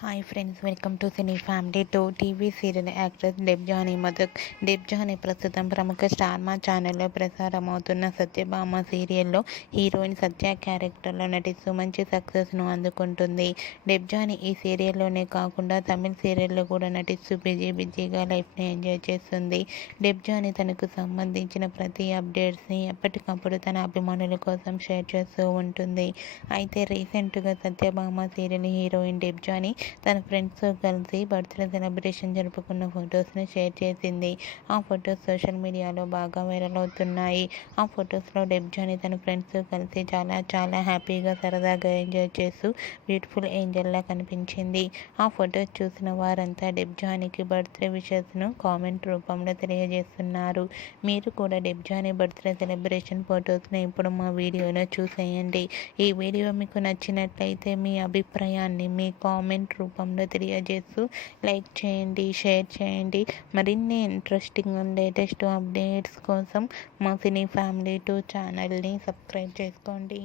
Hi friends, welcome to cine family. TV serial actress Debjani Modak. Debjani ప్రస్తుతం ప్రముఖ star మా ఛానల్లో ప్రసారమవుతున్న సత్యభామ సీరియల్లో హీరోయిన్ సత్య క్యారెక్టర్లో నటిస్తూ మంచి సక్సెస్ను అందుకుంటుంది. డెబ్జానీ ఈ సీరియల్లోనే కాకుండా తమిళ సీరియల్లో కూడా నటిస్తూ బిజీగా లైఫ్ని ఎంజాయ్ చేస్తుంది. డెబ్జానీ తనకు సంబంధించిన ప్రతి అప్డేట్స్ని ఎప్పటికప్పుడు తన అభిమానుల కోసం షేర్ చేస్తూ ఉంటుంది. అయితే రీసెంట్గా సత్యభామ సీరియల్ హీరోయిన్ డెబ్జానీ తన ఫ్రెండ్స్తో కలిసి బర్త్డే సెలబ్రేషన్ జరుపుకున్న ఫొటోస్ని షేర్ చేసింది. ఆ ఫొటోస్ సోషల్ మీడియాలో బాగా వైరల్ అవుతున్నాయి. ఆ ఫొటోస్లో డెబ్జానీ తన ఫ్రెండ్స్తో కలిసి చాలా హ్యాపీగా సరదాగా ఎంజాయ్ చేస్తూ బ్యూటిఫుల్ ఏంజల్లా కనిపించింది. ఆ ఫొటోస్ చూసిన వారంతా డెబ్జానీకి బర్త్డే విషెస్ను కామెంట్ రూపంలో తెలియజేస్తున్నారు. మీరు కూడా డెబ్జానీ బర్త్డే సెలబ్రేషన్ ఫొటోస్ని ఇప్పుడు మా వీడియోలో చూసేయండి. ఈ వీడియో మీకు నచ్చినట్లయితే మీ అభిప్రాయాన్ని మీ కామెంట్ రూపంలో తెలియజేస్తూ లైక్ చేయండి, షేర్ చేయండి. మరిన్ని ఇంట్రెస్టింగ్ అండ్ లేటెస్ట్ అప్డేట్స్ కోసం మా సినీ ఫ్యామిలీ 2 ఛానల్ని సబ్స్క్రైబ్ చేసుకోండి.